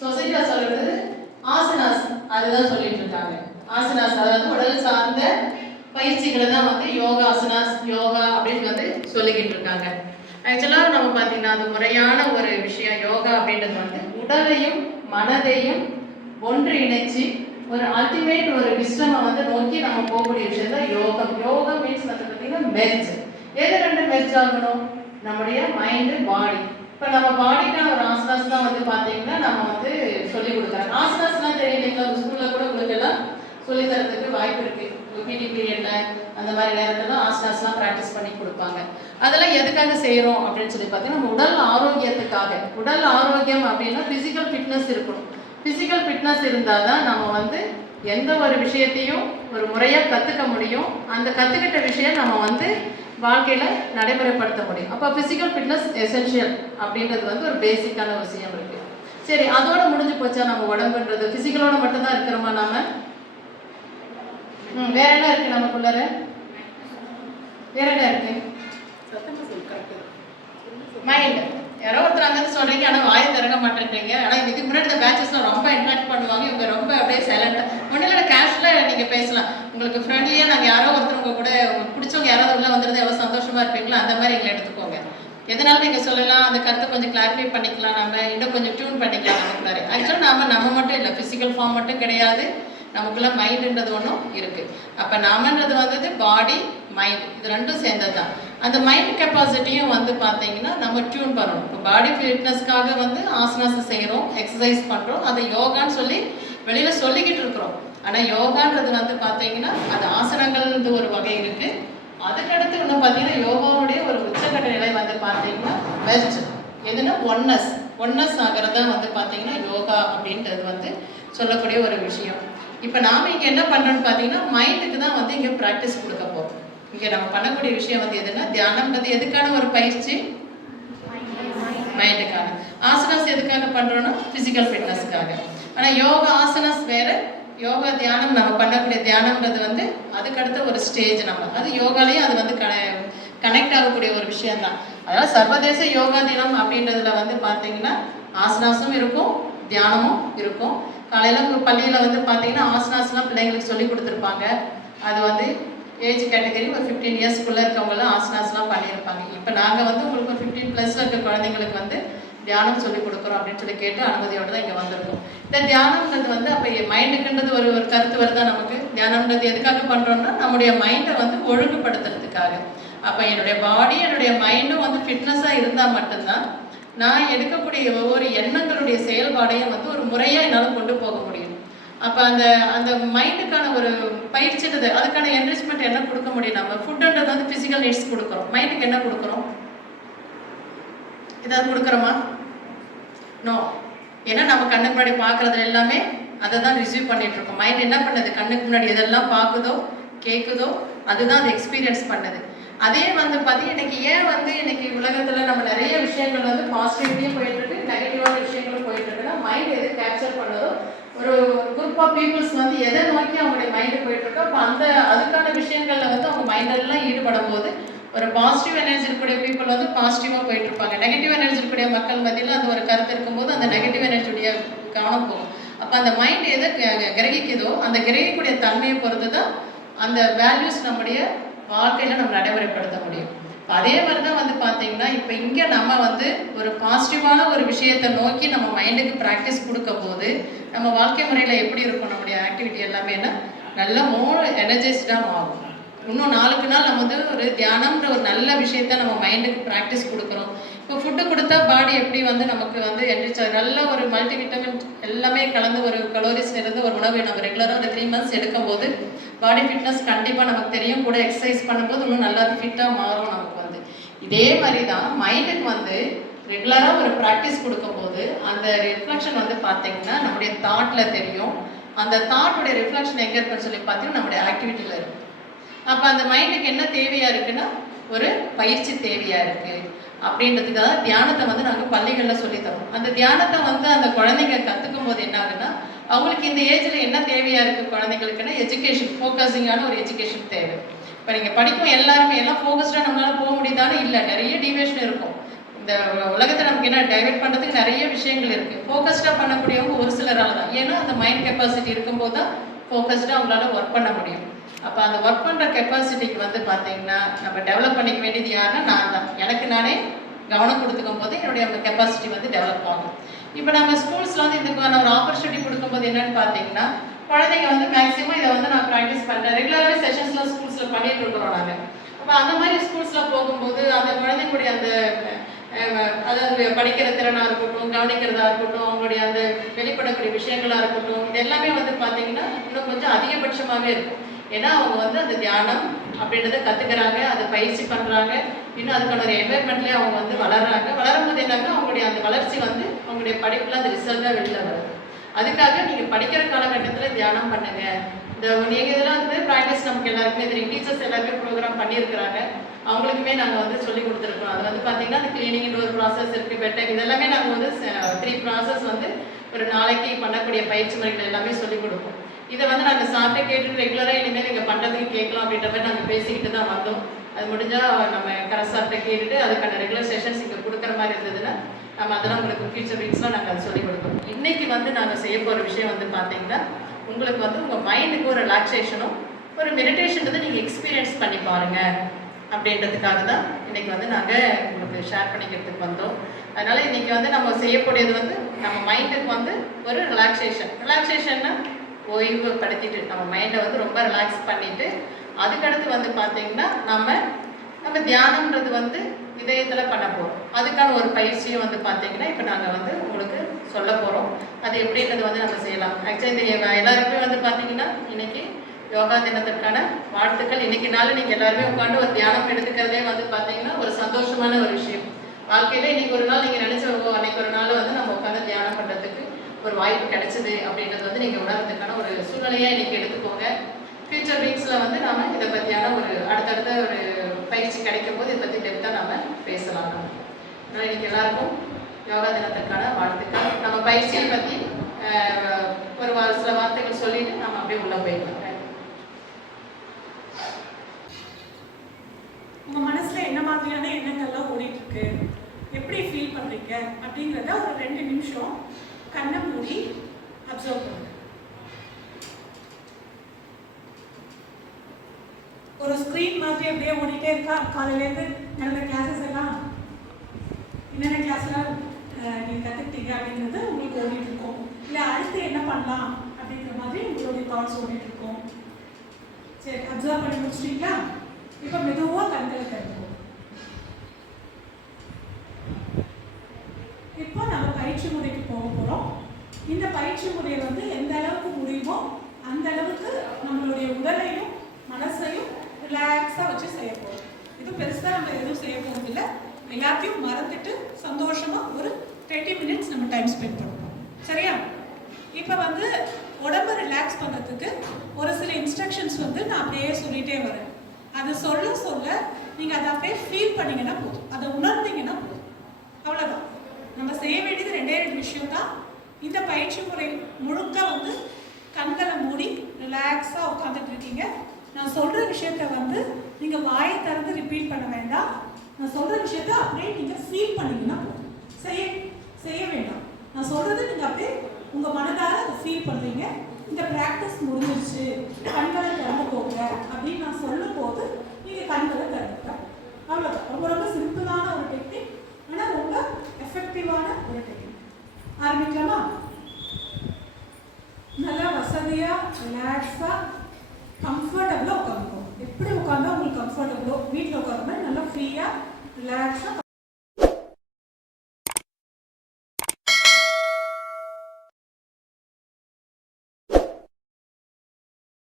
சொசைட்டியில் சொல்றது? ஆசனாஸ் அதுதான் சொல்லிட்டு இருக்காங்க ஆசனாஸ் அதாவது உடல் சார்ந்த பயிற்சிகளை தான் வந்து யோகா ஆசனாஸ் யோகா அப்படின்னு வந்து சொல்லிக்கிட்டு இருக்காங்க ஆக்சுவலாக நம்ம பார்த்தீங்கன்னா அது முறையான ஒரு விஷயம் யோகா அப்படின்றது வந்து உடலையும் மனதையும் ஒன்று இணைச்சு ஒரு அல்டிமேட் ஒரு விஸ்வமை வந்து நோக்கி நம்ம போகக்கூடிய விஷயம் தான் யோகம். யோகம் மீன்ஸ் வந்து பார்த்தீங்கன்னா மெர்ஜ் எது ரெண்டு மெர்ஜ் ஆகணும்? நம்முடைய மைண்டு பாடி இப்போ நம்ம பாடிக்கான ஒரு ஆசனாஸ் தான் வந்து பார்த்தீங்கன்னா நம்ம வந்து சொல்லி கொடுக்குறோம் ஆசனாஸ்லாம் தெரியலைங்களா உங்கள் ஸ்கூலில் கூட உங்களுக்கு எல்லாம் சொல்லி தரதுக்கு வாய்ப்பு இருக்கு. பிடி பீரியட்ல அந்த மாதிரி நேரத்துலாம் ஆசனாஸ்லாம் ப்ராக்டிஸ் பண்ணி கொடுப்பாங்க. அதெல்லாம் எதுக்காக செய்கிறோம் அப்படின்னு சொல்லி பார்த்தீங்கன்னா உடல் ஆரோக்கியத்துக்காக. உடல் ஆரோக்கியம் அப்படின்னா ஃபிசிக்கல் ஃபிட்னஸ் இருக்கணும். ஃபிசிக்கல் ஃபிட்னஸ் இருந்தால் தான் நம்ம வந்து எந்த ஒரு விஷயத்தையும் ஒரு முறையாக கற்றுக்க முடியும். அந்த கற்றுக்கிட்ட விஷயம் நம்ம வந்து வாழ்க்கையில் நடைமுறைப்படுத்த முடியும். அப்போ ஃபிசிக்கல் ஃபிட்னஸ் எசென்ஷியல் அப்படின்றது வந்து ஒரு பேசிக்கான விஷயம் இருக்குது சரி அதோட முடிஞ்சு போச்சா நம்ம உடம்புன்றது? ஃபிசிக்கலோட மட்டும்தான் இருக்கிறோமா நாம? ம் வேற என்ன இருக்கு நமக்குள்ளார? வேற என்ன இருக்கு? மைண்ட் யாரோ ஒருத்தர் அங்கே சொல்றீங்க ஆனால் வாயை திறக்க மாட்டேன்றீங்க. ஆனால் இதுக்கு முன்னாடி இந்த பேச்சஸ்லாம் ரொம்ப இன்ட்ராக்ட் பண்ணுவாங்க. இவங்க ரொம்ப அப்படியே சைலண்டாக ஒன்றும் இல்லை கேஷில் நீங்கள் பேசலாம். உங்களுக்கு ஃப்ரெண்ட்லியாக நாங்கள் யாரோ ஒருத்தவங்க கூட உங்களுக்கு பிடிச்சவங்க யாராவது உள்ளே வந்துருது எவ்வளோ சந்தோஷமாக இருப்பீங்களோ அந்த மாதிரி எங்களை எடுத்துக்கோங்க. எதனாலும் நீங்கள் சொல்லலாம் அந்த கருத்தை கொஞ்சம் கிளாரிஃபை பண்ணிக்கலாம் நம்ம இன்னும் கொஞ்சம் டியூன் பண்ணிக்கலாம் நமக்குள்ளாரே ஆக்சுவலாக நம்ம நம்ம மட்டும் இல்லை ஃபிசிக்கல் ஃபார்ம் மட்டும் கிடையாது. நமக்குள்ள மைண்டுன்றது ஒன்றும் இருக்குது அப்போ நாமன்றது வந்தது பாடி மைண்ட் இது ரெண்டும் சேர்ந்தது தான் அந்த மைண்ட் கெப்பாசிட்டியும் வந்து பார்த்தீங்கன்னா நம்ம டியூன் பண்ணணும். இப்போ பாடி ஃபிட்னஸ்க்காக வந்து ஆசனாஸ் செய்கிறோம் எக்ஸசைஸ் பண்ணுறோம் அதை யோகான்னு சொல்லி வெளியில் சொல்லிக்கிட்டு இருக்கிறோம். ஆனால் யோகான்றது வந்து பார்த்தீங்கன்னா அது ஆசனங்கள்ன்றது ஒரு வகை இருக்குது அதுக்கடுத்து இன்னும் பார்த்தீங்கன்னா யோகாவுடைய ஒரு உச்சக்கட்ட நிலை வந்து பார்த்தீங்கன்னா பெஸ்ட் எதுனா ஒன்னஸ் ஒன்னஸ் ஆகிறது வந்து பார்த்தீங்கன்னா யோகா அப்படின்றது வந்து சொல்லக்கூடிய ஒரு விஷயம். இப்போ நாம இங்கே என்ன பண்ணுறோம்னு பார்த்தீங்கன்னா மைண்டுக்கு தான் வந்து இங்கே ப்ராக்டிஸ் கொடுக்க போகிறோம் இங்கே நம்ம பண்ணக்கூடிய விஷயம் வந்து எதுனா தியானம்ன்றது எதுக்கான ஒரு பயிற்சி? மைண்டுக்கான ஆசனாஸ் எதுக்காக பண்ணுறோம்னா ஃபிசிக்கல் ஃபிட்னஸ்க்காக ஆனால் யோகா ஆசனாஸ் வேறு. யோகா தியானம் நம்ம பண்ணக்கூடிய தியானம்ன்றது வந்து அதுக்கடுத்த ஒரு ஸ்டேஜ் நம்ம. அது யோகாலேயும் அது வந்து கன கனெக்ட் ஆகக்கூடிய ஒரு விஷயம்தான். அதனால் அதாவது சர்வதேச யோகா தினம் அப்படின்றதுல வந்து பார்த்தீங்கன்னா ஆசனாஸும் இருக்கும் தியானமும் இருக்கும். காலையில் பள்ளியில் வந்து பார்த்தீங்கன்னா ஆசனாஸ்லாம் பிள்ளைங்களுக்கு சொல்லி கொடுத்துருப்பாங்க. அது வந்து ஏஜ் கேட்டகரி ஒரு ஃபிஃப்டீன் இயர்ஸ்க்குள்ளே இருக்கவங்களாம் ஆசனாஸ்லாம் பண்ணியிருப்பாங்க. இப்போ நாங்கள் வந்து உங்களுக்கு ஒரு ஃபிஃப்டீன் ப்ளஸில் இருக்க குழந்தைங்களுக்கு வந்து தியானம் சொல்லி கொடுக்குறோம் அப்படின்னு சொல்லி கேட்டு அனுமதியோடு தான் இங்கே வந்திருக்கோம். இந்த தியானம்ன்றது வந்து அப்போ மைண்டுக்குன்றது ஒரு ஒரு கருத்து வருதா நமக்கு? தியானம்ன்றது எதுக்காக பண்ணுறோம்னா நம்முடைய மைண்டை வந்து ஒழுங்குபடுத்துறதுக்காக. அப்போ என்னுடைய பாடி என்னுடைய மைண்டும் வந்து ஃபிட்னஸாக இருந்தால் மட்டும்தான் நான் எடுக்கக்கூடிய ஒவ்வொரு எண்ணங்களுடைய செயல்பாடையும் வந்து ஒரு முறையாக என்னால் கொண்டு போக முடியும். அப்போ அந்த அந்த மைண்டுக்கான ஒரு பயிற்சின்றது அதுக்கான என்ரிச்மெண்ட் என்ன கொடுக்க முடியும் நம்ம? ஃபுட்டுன்றது வந்து ஃபிசிக்கல் நீட்ஸ் கொடுக்குறோம். மைண்டுக்கு என்ன கொடுக்குறோம்? ஏதாவது கொடுக்குறோமா? நோ ஏன்னா நம்ம கண்ணுக்கு முன்னாடி பார்க்குறது எல்லாமே அதை தான் ரிசீவ் பண்ணிட்டு இருக்கோம் மைண்ட் என்ன பண்ணுது? கண்ணுக்கு முன்னாடி எதெல்லாம் பார்க்குதோ கேட்குதோ அதுதான் அது எக்ஸ்பீரியன்ஸ் பண்ணுது. அதே வந்து பார்த்தீங்கன்னா இன்னைக்கு ஏன் வந்து இன்னைக்கு உலகத்தில் நம்ம நிறைய விஷயங்கள் வந்து பாசிட்டிவ்லேயும் போயிட்டு இருக்கு நெகட்டிவான விஷயங்களும் போயிட்டு இருக்குன்னா மைண்ட் எது கேப்சர் பண்ணதோ ஒரு குரூப் ஆஃப் பீப்புள்ஸ் வந்து எதை நோக்கி அவங்களுடைய மைண்டு போயிட்டு இருக்கோ அப்போ அந்த அதுக்கான விஷயங்களில் வந்து அவங்க மைண்டெல்லாம் ஈடுபடும் போது ஒரு பாசிட்டிவ் எனர்ஜி இருக்கக்கூடிய பீப்புள் வந்து பாசிட்டிவாக போயிட்டு இருப்பாங்க. நெகட்டிவ் எனர்ஜி இருக்கக்கூடிய மக்கள் மத்தியில் அந்த ஒரு கருத்து இருக்கும்போது அந்த நெகட்டிவ் எனர்ஜியுடைய கவனம் போகும். அப்போ அந்த மைண்ட் எதை க- கிரகிக்குதோ அந்த கிரகிக்கக்கூடிய தன்மையை பொறுத்து தான் அந்த வேல்யூஸ் நம்முடைய வாழ்க்கையில் நம்ம நடைமுறைப்படுத்த முடியும். அதே மாதிரி தான் வந்து பார்த்தீங்கன்னா இப்போ இங்கே நம்ம வந்து ஒரு பாசிட்டிவான ஒரு விஷயத்தை நோக்கி நம்ம மைண்டுக்கு ப்ராக்டிஸ் கொடுக்க போது நம்ம வாழ்க்கை முறையில் எப்படி இருக்கும் நம்முடைய ஆக்டிவிட்டி எல்லாமேனா நல்ல மோர் எனர்ஜைஸ்டாக ஆகும் இன்னும் நாளுக்கு நாள் நம்ம வந்து ஒரு தியானம்ன்ற ஒரு நல்ல விஷயத்த நம்ம மைண்டுக்கு ப்ராக்டிஸ் கொடுக்குறோம் இப்போ ஃபுட்டு கொடுத்தா பாடி எப்படி வந்து நமக்கு வந்து என்ரிச் நல்ல ஒரு மல்டிவிட்டமின் எல்லாமே கலந்து ஒரு கலோரிஸ் இருந்து ஒரு உணவை நம்ம ரெகுலராக ஒரு த்ரீ மந்த்ஸ் எடுக்கும்போது பாடி ஃபிட்னஸ் கண்டிப்பாக நமக்கு தெரியும். கூட எக்ஸசைஸ் பண்ணும்போது இன்னும் நல்லா ஃபிட்டாக மாறும் நமக்கு வந்து. இதே மாதிரி தான் மைண்டுக்கு வந்து ரெகுலராக ஒரு ப்ராக்டிஸ் கொடுக்கும்போது அந்த ரிஃப்ளெக்ஷன் வந்து பார்த்தீங்கன்னா நம்முடைய தாட்டில் தெரியும். அந்த தாட்டுடைய ரிஃப்ளெக்ஷன் எங்கே இருக்குன்னு சொல்லி பார்த்தீங்கன்னா நம்முடைய ஆக்டிவிட்டியில் இருக்கும் அப்போ அந்த மைண்டுக்கு என்ன தேவையாக இருக்குன்னா ஒரு பயிற்சி தேவையாக இருக்குது அப்படின்றதுக்காக தியானத்தை வந்து நாங்கள் பள்ளிகளில் சொல்லித்தரோம் அந்த தியானத்தை வந்து அந்த குழந்தைங்க கற்றுக்கும் போது என்ன ஆகுன்னா அவங்களுக்கு இந்த ஏஜில் என்ன தேவையாக இருக்குது குழந்தைங்களுக்குன்னா எஜுகேஷன் ஃபோக்கஸிங்கான ஒரு எஜுகேஷன் தேவை. இப்போ நீங்கள் படிக்கும் எல்லாருமே எல்லாம் ஃபோக்கஸ்டாக நம்மளால் போக முடியுதானே இல்லை. நிறைய டிவேஷன் இருக்கும். இந்த உலகத்தை நமக்கு என்ன டைவெர்ட் பண்ணுறதுக்கு நிறைய விஷயங்கள் இருக்குது ஃபோக்கஸ்டாக பண்ணக்கூடியவங்க ஒரு சிலரால் தான். ஏன்னா அந்த மைண்ட் கெப்பாசிட்டி இருக்கும்போது தான் ஃபோக்கஸ்டாக அவங்களால ஒர்க் பண்ண முடியும். அப்போ அந்த ஒர்க் பண்ணுற கெப்பாசிட்டிக்கு வந்து பார்த்தீங்கன்னா நம்ம டெவலப் பண்ணிக்க வேண்டியது யாருன்னா நான் தான் எனக்கு நானே கவனம் கொடுத்துக்கும் போது என்னுடைய அந்த கெப்பாசிட்டி வந்து டெவலப் ஆகும். இப்போ நம்ம ஸ்கூல்ஸில் வந்து இதுக்கான ஒரு ஆப்பர்ச்சுனிட்டி கொடுக்கும்போது என்னன்னு பார்த்தீங்கன்னா குழந்தைங்க வந்து மேக்ஸிமம் இதை வந்து நான் ப்ராக்டிஸ் பண்ணுறேன் ரெகுலராகவே செஷன்ஸ்லாம் ஸ்கூல்ஸில் பண்ணிட்டு இருக்கிறோம் நாங்கள் அப்போ அந்த மாதிரி ஸ்கூல்ஸில் போகும்போது அந்த குழந்தைங்களுடைய அந்த அதாவது படிக்கிற திறனாக இருக்கட்டும் கவனிக்கிறதா இருக்கட்டும் அவங்களுடைய அந்த வெளிப்படக்கூடிய விஷயங்களாக இருக்கட்டும் இது எல்லாமே வந்து பார்த்தீங்கன்னா இன்னும் கொஞ்சம் அதிகபட்சமாகவே இருக்கும். ஏன்னா அவங்க வந்து அந்த தியானம் அப்படின்றத கற்றுக்கிறாங்க அதை பயிற்சி பண்ணுறாங்க இன்னும் அதுக்கான ஒரு என்வைர்மெண்ட்லேயே அவங்க வந்து வளர்றாங்க. வளரும் போது அவங்களுடைய அந்த வளர்ச்சி வந்து அவங்களுடைய படிப்பில் அந்த ரிசல்ட்டாக வெளியில் வருது அதுக்காக நீங்கள் படிக்கிற காலகட்டத்தில் தியானம் பண்ணுங்க. இந்த நீங்கள் இதெல்லாம் வந்து ப்ராக்டிஸ் நமக்கு எல்லாருக்குமே தெரியும். டீச்சர்ஸ் எல்லாருமே ப்ரோக்ராம் பண்ணியிருக்கிறாங்க. அவங்களுக்குமே நாங்கள் வந்து சொல்லி கொடுத்துருக்கோம். அது வந்து பார்த்தீங்கன்னா அந்த கிளீனிங்னு ஒரு ப்ராசஸ் இருக்குது பெட்டர் இதெல்லாமே நாங்கள் வந்து த்ரீ ப்ராசஸ் வந்து ஒரு நாளைக்கு பண்ணக்கூடிய பயிற்சி முறைகள் எல்லாமே சொல்லி கொடுப்போம். இதை வந்து நாங்கள் சாப்பிட்டு கேட்டுட்டு ரெகுலராக இனிமேல் நீங்கள் பண்ணுறதுக்கு கேட்கலாம் அப்படின்ற மாதிரி நாங்கள் பேசிக்கிட்டு தான் வந்தோம். அது முடிஞ்சால் நம்ம கரசார்ட்ட கேட்டுட்டு அதுக்கான ரெகுலர் செஷன்ஸ் இங்கே கொடுக்குற மாதிரி இருந்ததுன்னா நம்ம அதெல்லாம் உங்களுக்கு ஃபியூச்சர் வீக்ஸ்லாம் நாங்கள் அதை சொல்லிக் கொடுப்போம். இன்றைக்கி வந்து நாங்கள் செய்ய போகிற விஷயம் வந்து பார்த்தீங்கன்னா உங்களுக்கு வந்து உங்கள் மைண்டுக்கு ஒரு ரிலாக்ஸேஷனும் ஒரு மெடிடேஷன் வந்து நீங்கள் எக்ஸ்பீரியன்ஸ் பண்ணி பாருங்கள் அப்படின்றதுக்காக தான் இன்றைக்கி வந்து நாங்கள் உங்களுக்கு ஷேர் பண்ணிக்கிறதுக்கு வந்தோம். அதனால் இன்றைக்கி வந்து நம்ம செய்யக்கூடியது வந்து நம்ம மைண்டுக்கு வந்து ஒரு ரிலாக்ஸேஷன் ரிலாக்ஸேஷன்னா ஓய்வுபடுத்திட்டு நம்ம மைண்டை வந்து ரொம்ப ரிலாக்ஸ் பண்ணிட்டு அதுக்கடுத்து வந்து பார்த்தீங்கன்னா நம்ம நம்ம தியானம்ன்றது வந்து இதயத்தில் பண்ண போகிறோம் அதுக்கான ஒரு பயிற்சியும் வந்து பார்த்தீங்கன்னா இப்போ நாங்கள் வந்து உங்களுக்கு சொல்ல போகிறோம் அது எப்படின்றது வந்து நம்ம செய்யலாம். ஆக்சுவலி இந்த எல்லாருக்குமே வந்து பார்த்தீங்கன்னா இன்னைக்கு யோகா தினத்திற்கான வாழ்த்துக்கள். இன்னைக்கு நாள் நீங்கள் எல்லாருமே உட்காந்து ஒரு தியானம் எடுத்துக்கிறதே வந்து பார்த்தீங்கன்னா ஒரு சந்தோஷமான ஒரு விஷயம். வாழ்க்கையில இன்னைக்கு ஒரு நாள் நீங்கள் நினைச்ச அன்னைக்கு ஒரு நாள் வந்து நம்ம உட்காந்து தியானம் ஒரு வாய்ப்பு கிடைச்சது அப்படின்றது வந்து நீங்கள் உணர்றதுக்கான ஒரு சூழ்நிலையாக இன்னைக்கு எடுத்துக்கோங்க. ஃபியூச்சர் வீக்ஸில் வந்து நாம இதை பற்றியான ஒரு அடுத்தடுத்த ஒரு பயிற்சி கிடைக்கும் போது இதை பற்றி டெப்த்தாக நாம பேசலாம். நம்ம அதனால் இன்னைக்கு எல்லாருக்கும் யோகா தினத்திற்கான வாழ்த்துக்கள். நம்ம பயிற்சியை பற்றி ஒரு சில வார்த்தைகள் சொல்லிட்டு நம்ம அப்படியே உள்ளே போயிடலாம். உங்கள் மனசுல என்ன மாதிரியான எண்ணங்கள்லாம் ஓடிட்டு இருக்கு? எப்படி ஃபீல் பண்றீங்க? அப்படிங்கிறத ஒரு ரெண்டு நிமிஷம் கண்ணை மூடி அப்சர்வ் பண்ணுங்க. ஒரு ஸ்க்ரீன் மாதிரி அப்படியே ஓடிட்டே இருக்கா? காலையிலேருந்து நடந்த கிளாஸஸ் எல்லாம் என்னென்ன கிளாஸ்லாம் நீங்கள் கற்றுக்கிட்டீங்க அப்படின்றது உங்களுக்கு ஓடிட்டு இருக்கும். இல்லை அடுத்து என்ன பண்ணலாம் அப்படிங்கிற மாதிரி உங்களுடைய தாட்ஸ் ஓடிட்டு இருக்கும். சரி அப்சர்வ் பண்ணி முடிச்சிட்டீங்களா? இப்போ மெதுவா கண்களை திறக்கும் இப்போ நம்ம பயிற்சி முறைக்கு போக போறோம். இந்த பயிற்சி முறை வந்து எந்த அளவுக்கு முடியுமோ அந்த அளவுக்கு நம்மளுடைய உடலையும் மனசையும் ரிலாக்ஸாக வச்சு செய்ய போகிறோம் இது பெருசாக நம்ம எதுவும் செய்ய போறது எல்லாத்தையும் மறந்துட்டு சந்தோஷமாக ஒரு டுவெண்ட்டி மினிட்ஸ் நம்ம டைம் ஸ்பெண்ட் பண்ணுவோம். சரியா? இப்போ வந்து உடம்ப ரிலாக்ஸ் பண்ணுறதுக்கு ஒரு சில இன்ஸ்ட்ரக்ஷன்ஸ் வந்து நான் அப்படியே சொல்லிட்டே வரேன். அது சொல்ல சொல்ல நீங்கள் அதை அப்படியே ஃபீல் பண்ணீங்கன்னா போதும். அதை உணர்ந்தீங்கன்னா போதும். அவ்வளோதான் நம்ம செய்ய வேண்டியது ரெண்டே ரெண்டு விஷயம் தான் இந்த பயிற்சி முறை முழுக்க வந்து கண்களை மூடி ரிலாக்ஸாக உட்காந்துட்டு இருக்கீங்க. நான் சொல்கிற விஷயத்த வந்து நீங்கள் வாயை திறந்து ரிப்பீட் பண்ண வேண்டாம். நான் சொல்கிற விஷயத்த அப்படியே நீங்கள் ஃபீல் பண்ணீங்கன்னா போதும். செய்ய செய்ய வேண்டாம். நான் சொல்கிறது நீங்கள் அப்படியே உங்கள் மனதார அதை ஃபீல் பண்ணுறீங்க இந்த ப்ராக்டிஸ் முடிஞ்சிருச்சு. கண்களை திறந்து போங்க அப்படின்னு நான் சொல்லும் போது நீங்கள் கண்களை திறந்துக்க அவ்வளோதான் ரொம்ப ரொம்ப சிம்பிளான ஒரு டெக்னிக் ஆனால் ரொம்ப எஃபெக்டிவான ஒரு டெக்னிக் ஆரம்பிக்கலாமா நல்லா வசதியாக ரிலாக்ஸாக கம்ஃபர்டபுளாக உட்காந்துக்கோங்க எப்படி உட்காந்தா உங்களுக்கு கம்ஃபர்டபுளோ வீட்டில் உட்காந்த மாதிரி நல்லா ஃப்ரீயாக ரிலாக்ஸாக